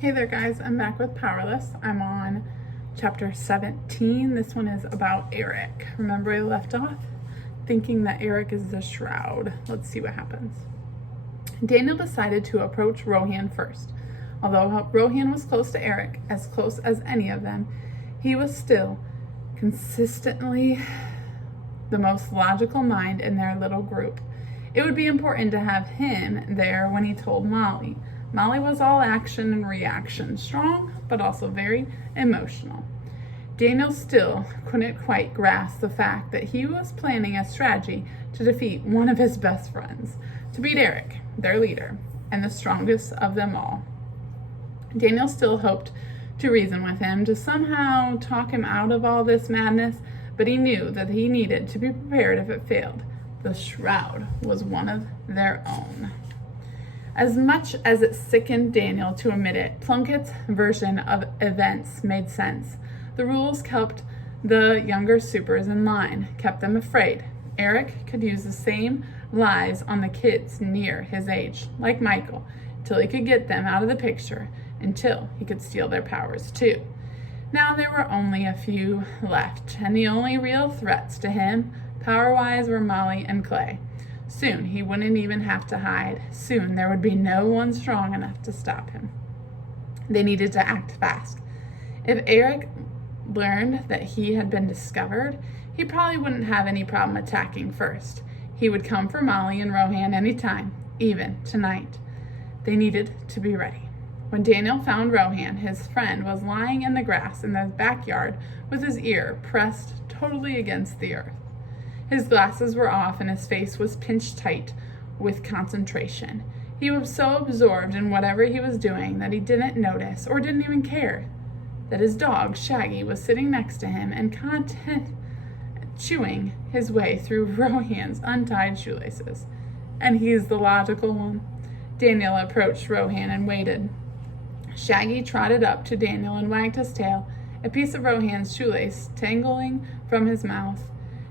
Hey there guys, I'm back with Powerless. I'm on chapter 17. This one is about Eric. Remember I left off thinking that Eric is the shroud. Let's see what happens. Daniel decided to approach Rohan first. Although Rohan was close to Eric, as close as any of them, he was still consistently the most logical mind in their little group. It would be important to have him there when he told Molly. Molly was all action and reaction, strong, but also very emotional. Daniel still couldn't quite grasp the fact that he was planning a strategy to defeat one of his best friends, to beat Eric, their leader, and the strongest of them all. Daniel still hoped to reason with him, to somehow talk him out of all this madness, but he knew that he needed to be prepared if it failed. The shroud was one of their own. As much as it sickened Daniel to admit it, Plunkett's version of events made sense. The rules kept the younger supers in line, kept them afraid. Eric could use the same lies on the kids near his age, like Michael, till he could get them out of the picture, until he could steal their powers too. Now there were only a few left, and the only real threats to him, power-wise, were Molly and Clay. Soon he wouldn't even have to hide. Soon there would be no one strong enough to stop him. They needed to act fast. If Eric learned that he had been discovered, he probably wouldn't have any problem attacking first. He would come for Molly and Rohan any time, even tonight. They needed to be ready. When Daniel found Rohan, his friend was lying in the grass in the backyard with his ear pressed totally against the earth. His glasses were off and his face was pinched tight with concentration. He was so absorbed in whatever he was doing that he didn't notice, or didn't even care, that his dog, Shaggy, was sitting next to him and chewing his way through Rohan's untied shoelaces. And he's the logical one. Daniel approached Rohan and waited. Shaggy trotted up to Daniel and wagged his tail, a piece of Rohan's shoelace tangling from his mouth.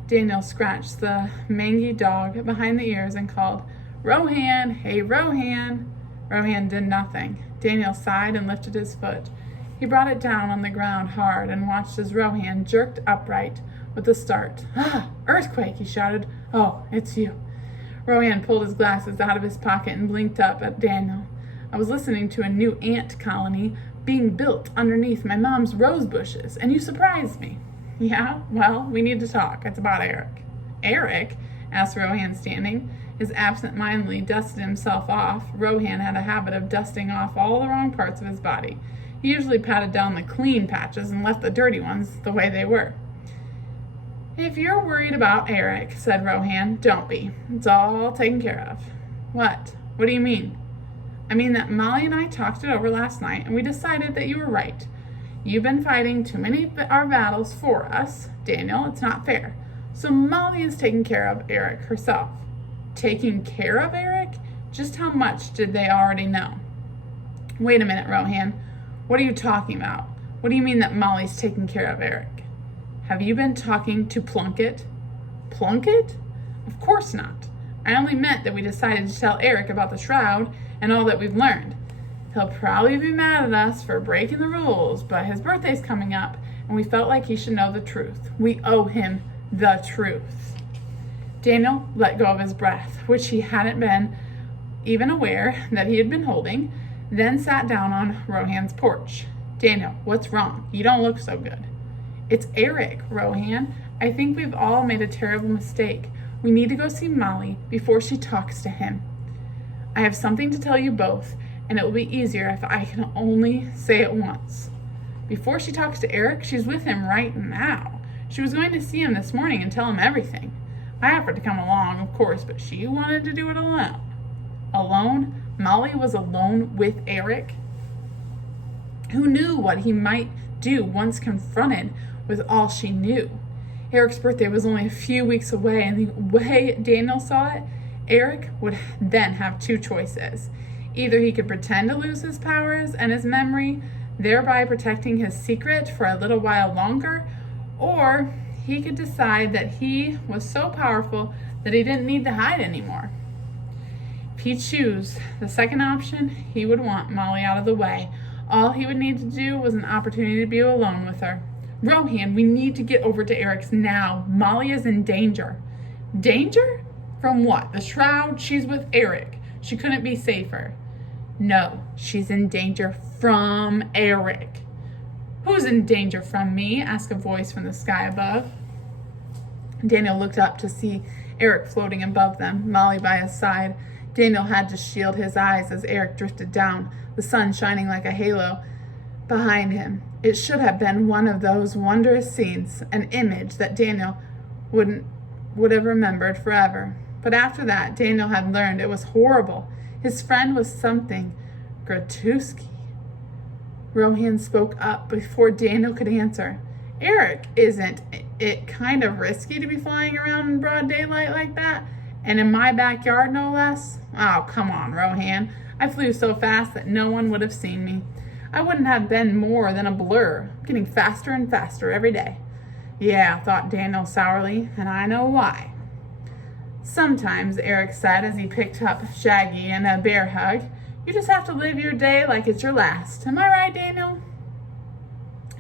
Daniel scratched the mangy dog behind the ears and called, "Rohan, hey Rohan." Rohan did nothing. Daniel sighed and lifted his foot. He brought it down on the ground hard and watched as Rohan jerked upright with a start. "Ah, earthquake," he shouted. "Oh, it's you." Rohan pulled his glasses out of his pocket and blinked up at Daniel. "I was listening to a new ant colony being built underneath my mom's rose bushes, and you surprised me." "Yeah? Well, we need to talk. It's about Eric." "Eric?" asked Rohan, standing. His absent-mindedly dusted himself off. Rohan had a habit of dusting off all the wrong parts of his body. He usually patted down the clean patches and left the dirty ones the way they were. "If you're worried about Eric," said Rohan, "don't be. It's all taken care of." "What? What do you mean?" "I mean that Molly and I talked it over last night, and we decided that you were right. You've been fighting too many of our battles for us, Daniel. It's not fair. So Molly is taking care of Eric herself." "Taking care of Eric? Just how much did they already know?" "Wait a minute, Rohan. What are you talking about? What do you mean that Molly's taking care of Eric? Have you been talking to Plunkett?" "Plunkett? Of course not. I only meant that we decided to tell Eric about the shroud and all that we've learned. He'll probably be mad at us for breaking the rules, but his birthday's coming up, and we felt like he should know the truth. We owe him the truth." Daniel let go of his breath, which he hadn't been even aware that he had been holding, then sat down on Rohan's porch. "Daniel, what's wrong? You don't look so good." "It's Eric, Rohan. I think we've all made a terrible mistake. We need to go see Molly before she talks to him. I have something to tell you both, and it will be easier if I can only say it once." "Before she talks to Eric? She's with him right now. She was going to see him this morning and tell him everything. I offered to come along, of course, but she wanted to do it alone." "Alone? Molly was alone with Eric?" Who knew what he might do once confronted with all she knew? Eric's birthday was only a few weeks away, and the way Daniel saw it, Eric would then have two choices. Either he could pretend to lose his powers and his memory, thereby protecting his secret for a little while longer, or he could decide that he was so powerful that he didn't need to hide anymore. If he chose the second option, he would want Molly out of the way, All he would need to do was an opportunity to be alone with her. Rohan, we need to get over to Eric's now. Molly is in danger. Danger? From what? The shroud? She's with Eric. She couldn't be safer. No, she's in danger from Eric. Who's in danger from me? Asked a voice from the sky above. Daniel looked up to see Eric floating above them, Molly by his side. Daniel had to shield his eyes as Eric drifted down, the sun shining like a halo behind him. It should have been one of those wondrous scenes, an image that Daniel would have remembered forever. But after that, Daniel had learned it was horrible. His friend was something grotesque. Rohan spoke up before Daniel could answer. Eric, isn't it kind of risky to be flying around in broad daylight like that? And in my backyard, no less? Oh, come on, Rohan. I flew so fast that no one would have seen me. I wouldn't have been more than a blur, getting faster and faster every day. Yeah, thought Daniel sourly, and I know why. Sometimes, Eric said as he picked up Shaggy in a bear hug, you just have to live your day like it's your last. Am I right, Daniel?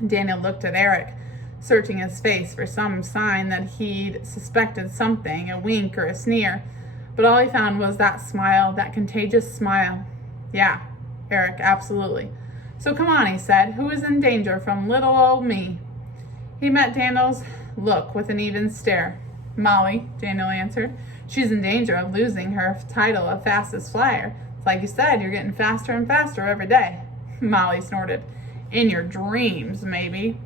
Daniel looked at Eric, searching his face for some sign that he'd suspected something, a wink or a sneer. But all he found was that smile, that contagious smile. Yeah, Eric, absolutely. So come on, he said. Who is in danger from little old me? He met Daniel's look with an even stare. Molly, Daniel answered. She's in danger of losing her title of fastest flyer. Like you said, you're getting faster and faster every day. Molly snorted. In your dreams, maybe.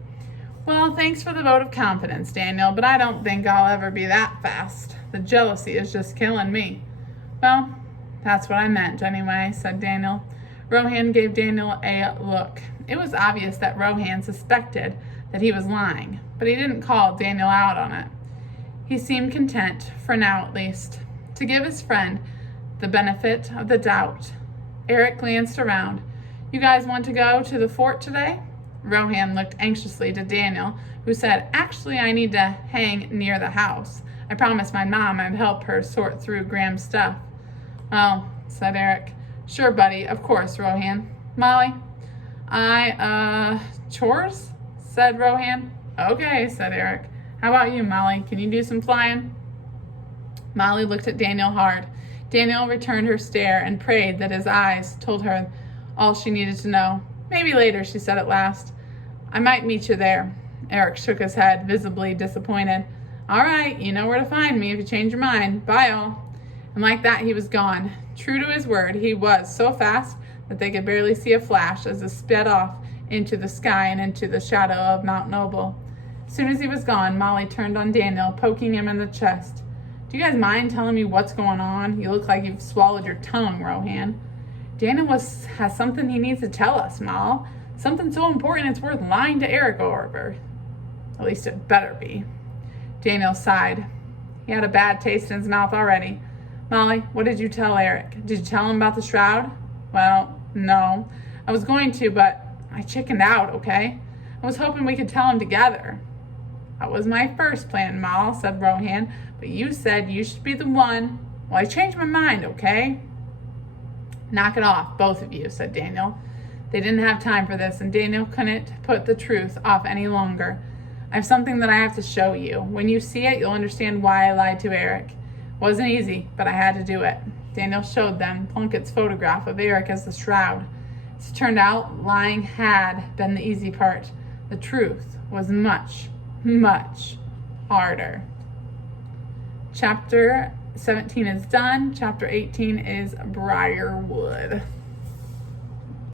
Well, thanks for the vote of confidence, Daniel, but I don't think I'll ever be that fast. The jealousy is just killing me. Well, that's what I meant anyway, said Daniel. Rohan gave Daniel a look. It was obvious that Rohan suspected that he was lying, but he didn't call Daniel out on it. He seemed content, for now at least, to give his friend the benefit of the doubt. Eric glanced around. You guys want to go to the fort today? Rohan looked anxiously to Daniel, who said, Actually, I need to hang near the house. I promised my mom I'd help her sort through Graham's stuff. Oh, said Eric. Sure, buddy, of course, Rohan. Molly? Chores? Said Rohan. Okay, said Eric. How about you, Molly? Can you do some flying? Molly looked at Daniel hard. Daniel returned her stare and prayed that his eyes told her all she needed to know. Maybe later, she said at last. I might meet you there. Eric shook his head, visibly disappointed. All right, you know where to find me if you change your mind. Bye, all. And like that, he was gone. True to his word, he was so fast that they could barely see a flash as he sped off into the sky and into the shadow of Mount Noble. As soon as he was gone, Molly turned on Daniel, poking him in the chest. Do you guys mind telling me what's going on? You look like you've swallowed your tongue, Rohan. Daniel has something he needs to tell us, Moll. Something so important it's worth lying to Eric over. At least it better be. Daniel sighed. He had a bad taste in his mouth already. Molly, what did you tell Eric? Did you tell him about the shroud? Well, no. I was going to, but I chickened out, okay? I was hoping we could tell him together. That was my first plan, Moll, said Rohan, but you said you should be the one. Well, I changed my mind, okay? Knock it off, both of you, said Daniel. They didn't have time for this, and Daniel couldn't put the truth off any longer. I have something that I have to show you. When you see it, you'll understand why I lied to Eric. It wasn't easy, but I had to do it. Daniel showed them Plunkett's photograph of Eric as the shroud. As it turned out, lying had been the easy part. The truth was much, much harder. Chapter 17 is done. Chapter 18 is Briarwood.